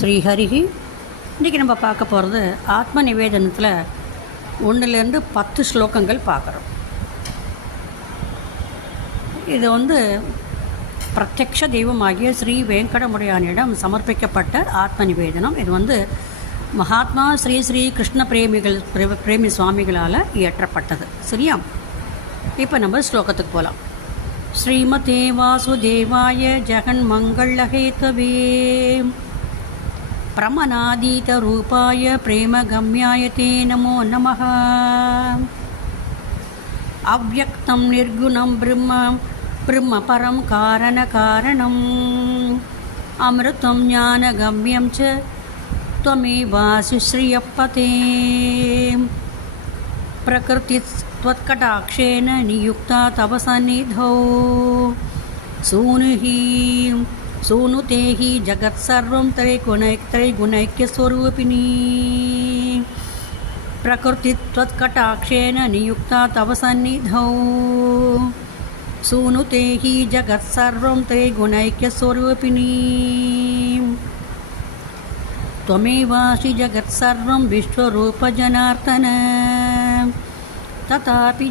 ஸ்ரீஹரிஹி. இன்றைக்கி நம்ம பார்க்க போகிறது ஆத்ம நிவேதனத்தில் 1லேருந்து 10 ஸ்லோகங்கள் பார்க்குறோம். இது பிரத்யக்ஷ தெய்வமாகிய ஸ்ரீ வெங்கடமுடையானிடம் சமர்ப்பிக்கப்பட்ட ஆத்ம நிவேதனம். இது மகாத்மா ஸ்ரீ ஸ்ரீ கிருஷ்ண பிரேமி சுவாமிகளால் இயற்றப்பட்டது. சரியா? இப்போ நம்ம ஸ்லோகத்துக்கு போகலாம். ஸ்ரீமதே வாசுதேவாய ஜெகன் மங்களஹேதவே பிரமநாதீத ரூபாய பிரேமகம்யாய தே நமோ நமः. அவ்யக்தம் நிர்குணம் பிரம்ம பரம் காரணம் அமிர்தம் ஞானகம்யம் ச त्वमेवासि श्रियपते. प्रकृति त्वत्कटाक्षेन नियुक्ता तव सन्निधौ सूनुते हि जगत्सर्वं त्रैगुणैक्यस्वरूपिणी. प्रकृति त्वत्कटाक्षेन नियुक्ता तव सन्निधौ सूनुते हि जगत्सर्वं त्रैगुणैक्यस्वरूपिणी. त्वमेवासि जगत्सर्वं विश्वरूपजनार्दन तथापि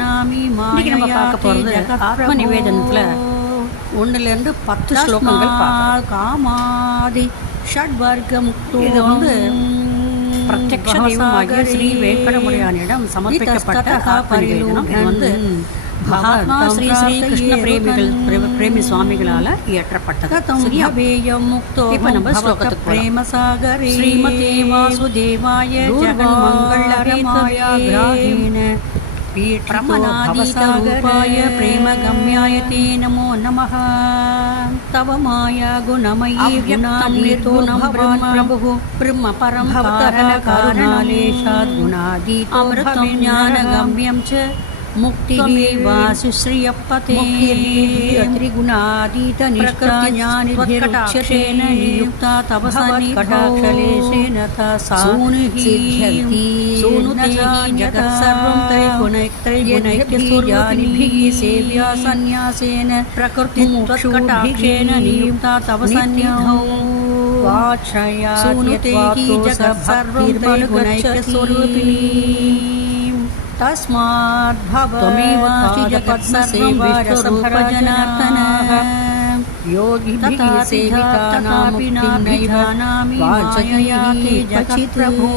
नामि मायया आत्म निवेदनத்தில் 1லேருந்து 10 ஸ்லோகங்கள் காமாதி ஷட்வர்க முக்தோ. இது பிரத்யக்ஷ தெய்வமாகிய ஸ்ரீ வெங்கடமுடையானிடம் சமர்ப்பிக்கப்பட்ட ஆத்ம நிவேதனம். இது மகாத்மா ஸ்ரீ ஸ்ரீ கிருஷ்ண பிரேமி சுவாமிகளால் இயற்றப்பட்டது. இப்போ நம்ம ஸ்லோகத்துக்கு போகலாம். ஸ்ரீமதே வாசுதேவாய ஜெகன் மங்களஹேதவே பிரமநாதீத ரூபாய பிரேமகம்யாய தே நமோ நமः. தவ மாயா குணமயி குணாதீதோ பிரபுः பிரம்ம பரம் காரணாலேஷாத் குணாதீதோ அமிர்தம் ஞானகம்யம் ச मुक्तिर्वासु श्रियपते. त्रिगुणातीत निष्काज्ञानिर्कटाक्षेन नियुक्ता तव सन्निधौ सूनुते जगत्सर्वं त्रैगुणैक्यस्वरूपिणीभिः सेव्या सन्न्यासेन प्रकृतिमुक्षुभिर्कटाक्षेन नियुक्ता तव सन्निधौ सूनुते जगत्सर्वं त्रैगुणैक्यस्वरूपिणी. तस्माद् त्वमेवासि जगत्सर्वं विश्वरूपजनार्दनः योगिभिः सेवितानां मुक्तिं नैव वाचयति जगत्प्रभो.